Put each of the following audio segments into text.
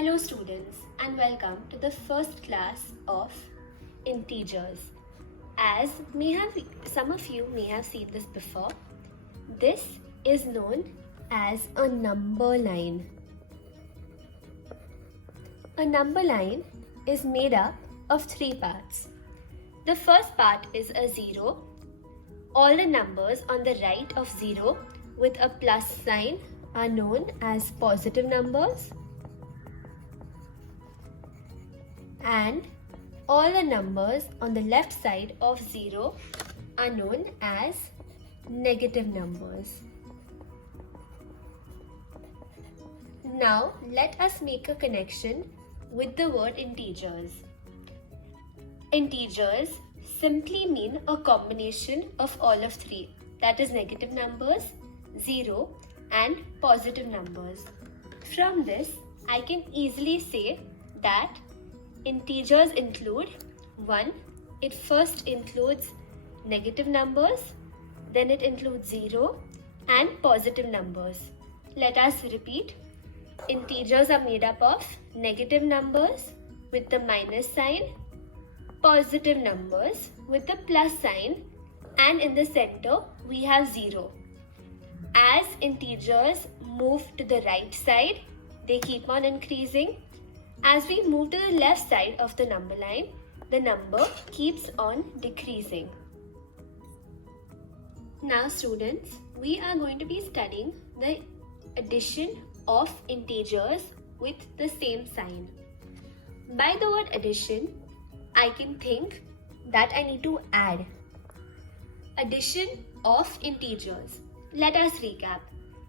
Hello students and welcome to the first class of integers. As some of you may have seen this before, this is known as a number line. A number line is made up of three parts. The first part is a 0. All the numbers on the right of 0 with a plus sign are known as positive numbers. And all the numbers on the left side of 0 are known as negative numbers. Now let us make a connection with the word integers. Integers simply mean a combination of all of three, that is negative numbers, 0 and positive numbers. From this, I can easily say that integers include 1. It first includes negative numbers, then it includes 0 and positive numbers. Let us repeat. Integers are made up of negative numbers with the minus sign, positive numbers with the plus sign, and in the center we have 0. As integers move to the right side, they keep on increasing. As we move to the left side of the number line, the number keeps on decreasing. Now students, we are going to be studying the addition of integers with the same sign. By the word addition, I can think that I need to add. Addition of integers. Let us recap.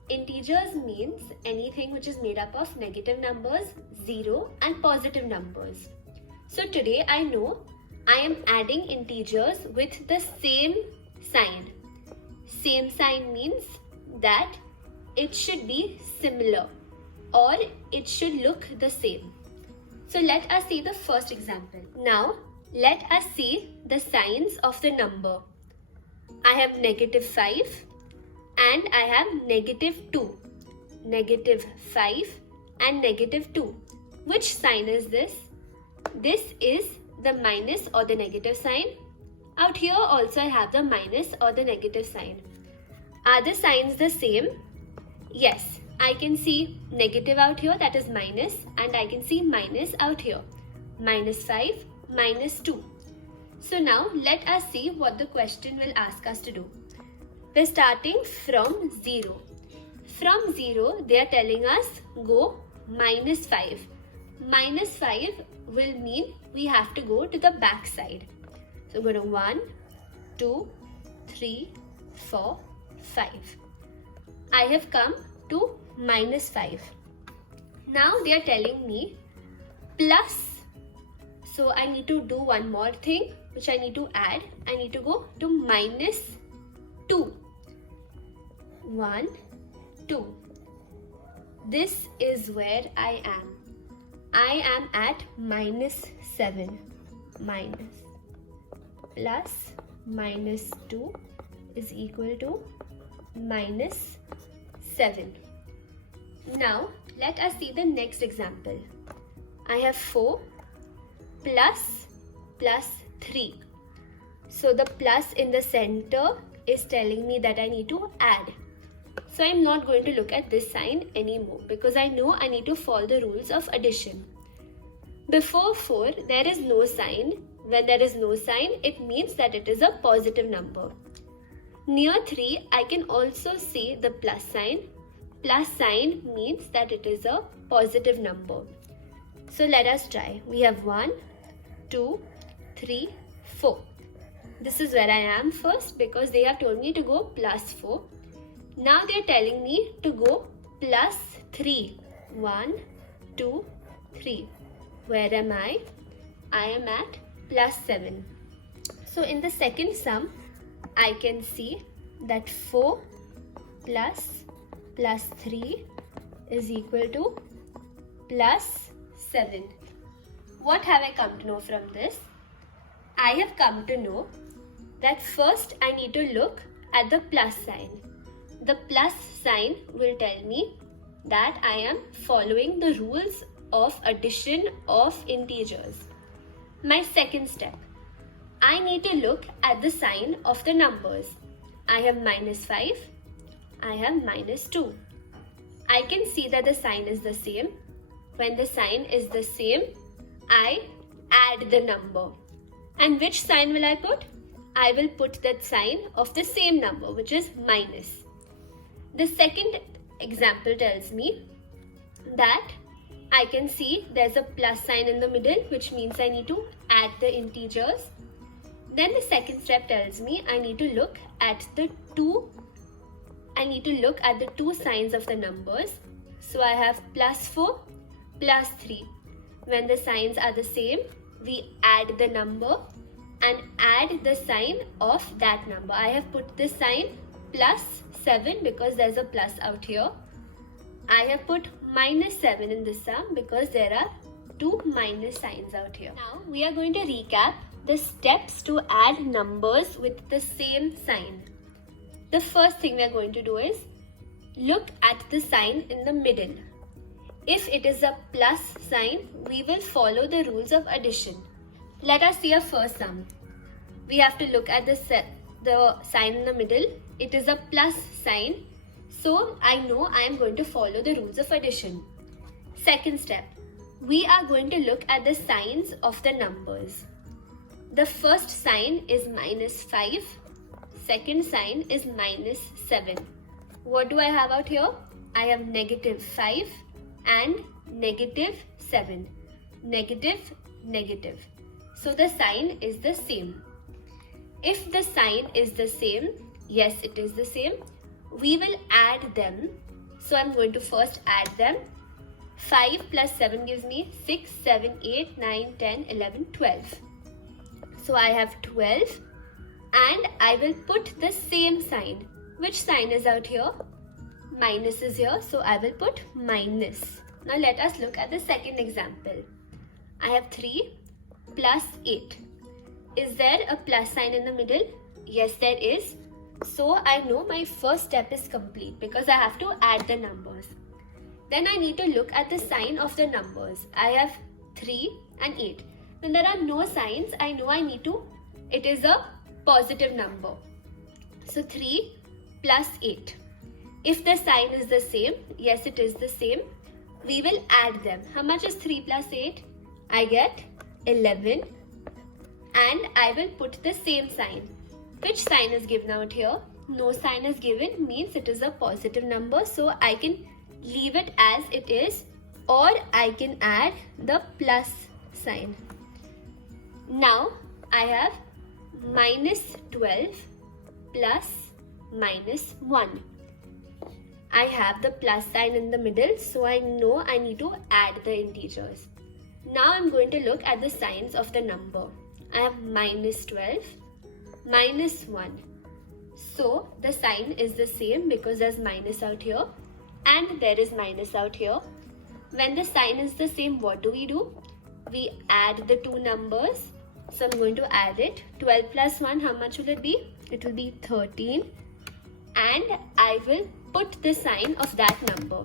Integers means anything which is made up of negative numbers, 0 and positive numbers. So today I know I am adding integers with the same sign. Same sign means that it should be similar or it should look the same. So let us see the first example. Now let us see the signs of the number. I have negative 5 and I have negative 2, negative 5 and negative 2. Which sign is this? This is the minus or the negative sign. Out here also I have the minus or the negative sign. Are the signs the same? Yes, I can see negative out here, that is minus, and I can see minus out here. Minus 5, minus 2. So now let us see what the question will ask us to do. We're starting from 0. From 0, they are telling us go minus 5. Minus 5 will mean we have to go to the back side. So go to 1, 2, 3, 4, 5. I have come to minus 5. Now they are telling me plus. So I need to do one more thing which I need to add. I need to go to minus 2. 1, 2. This is where I am. I am at minus 7. Minus plus minus 2 is equal to minus 7. Now let us see the next example. I have 4 plus 3. So the plus in the center is telling me that I need to add. So I'm not going to look at this sign anymore because I know I need to follow the rules of addition. Before 4, there is no sign. When there is no sign, it means that it is a positive number. Near 3, I can also see the plus sign. Plus sign means that it is a positive number. So let us try. We have 1, 2, 3, 4. This is where I am first because they have told me to go plus 4. Now they are telling me to go plus 3. 1, 2, 3. Where am I? I am at plus 7. So in the second sum, I can see that 4 plus 3 is equal to plus 7. What have I come to know from this? I have come to know that first I need to look at the plus sign. The plus sign will tell me that I am following the rules of addition of integers. My second step, I need to look at the sign of the numbers. I have -5, I have -2. I can see that the sign is the same. When the sign is the same, I add the number. And which sign will I put? I will put that sign of the same number, which is minus. The second example tells me that I can see there's a plus sign in the middle, which means I need to add the integers. Then the second step tells me I need to look at the two signs of the numbers. So I have +4, +3. When the signs are the same, we add the number and add the sign of that number. I have put the sign +7 because there's a plus out here. I have put -7 in this sum because there are two minus signs out here. Now we are going to recap the steps to add numbers with the same sign. The first thing we are going to do is look at the sign in the middle. If it is a plus sign, we will follow the rules of addition. Let us see a first sum. We have to look at the sign in the middle. It is a plus sign, so I know I am going to follow the rules of addition. Second step, we are going to look at the signs of the numbers. The first sign is -5. Second sign is -7. What do I have out here? I have -5 and -7. Negative, negative. So the sign is the same. If the sign is the same, yes, it is the same, we will add them. So I'm going to first add them. 5 plus 7 gives me 6, 7, 8, 9, 10, 11, 12. So I have 12 and I will put the same sign. Which sign is out here? Minus is here, so I will put minus. Now let us look at the second example. I have 3 plus 8. Is there a plus sign in the middle? Yes, there is. So I know my first step is complete because I have to add the numbers. Then I need to look at the sign of the numbers. I have 3 and 8. When there are no signs, I know it is a positive number. So 3 plus 8. If the sign is the same, yes, it is the same, we will add them. How much is 3 plus 8? I get 11 and I will put the same sign. Which sign is given out here? No sign is given, means it is a positive number, so I can leave it as it is, or I can add the plus sign. Now I have -12 plus -1. I have the plus sign in the middle, so I know I need to add the integers. Now I'm going to look at the signs of the number. I have -12, -1. So the sign is the same because there's minus out here and there is minus out here. When the sign is the same, what do? We add the two numbers. So I'm going to add it. 12 plus 1, how much will it be? It will be 13. And I will put the sign of that number.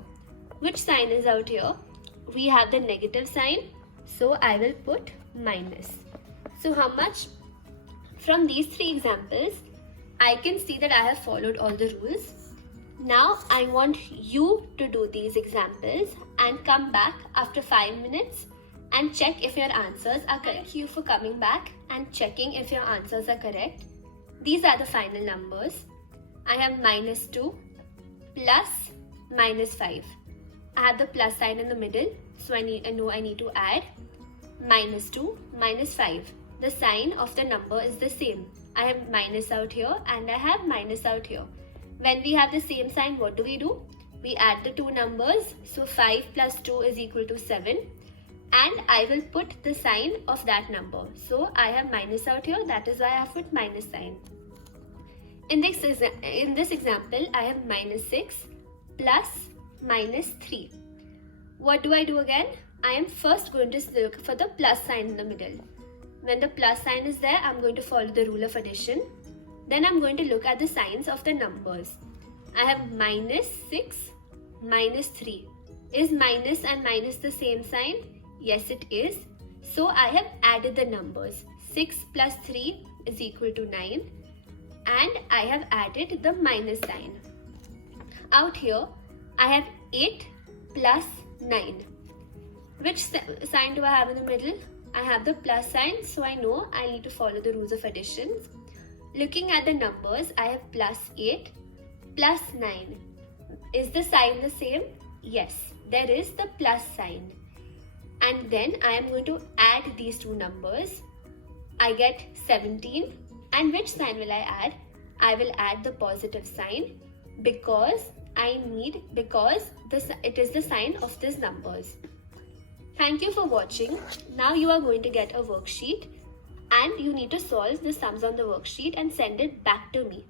Which sign is out here? We have the negative sign, so I will put minus. So how much? From these three examples, I can see that I have followed all the rules. Now I want you to do these examples and come back after 5 minutes and check if your answers are correct. Thank you for coming back and checking if your answers are correct. These are the final numbers. I have -2 plus -5. I have the plus sign in the middle, so I know I need to add -2 -5. The sign of the number is the same. I have minus out here and I have minus out here. When we have the same sign, what do? We add the two numbers. So 5 plus 2 is equal to 7. And I will put the sign of that number. So I have minus out here, that is why I have put minus sign. In this example, I have -6 plus -3. What do I do again? I am first going to look for the plus sign in the middle. When the plus sign is there, I'm going to follow the rule of addition. Then I'm going to look at the signs of the numbers. I have -6, -3. Is minus and minus the same sign? Yes, it is. So I have added the numbers. 6 plus 3 is equal to 9. And I have added the minus sign. Out here, I have 8 plus 9. Which sign do I have in the middle? I have the plus sign, so I know I need to follow the rules of addition. Looking at the numbers, I have plus 8 plus 9. Is the sign the same? Yes, there is the plus sign. And then I am going to add these two numbers. I get 17. And which sign will I add? I will add the positive sign because it is the sign of these numbers. Thank you for watching. Now you are going to get a worksheet and you need to solve the sums on the worksheet and send it back to me.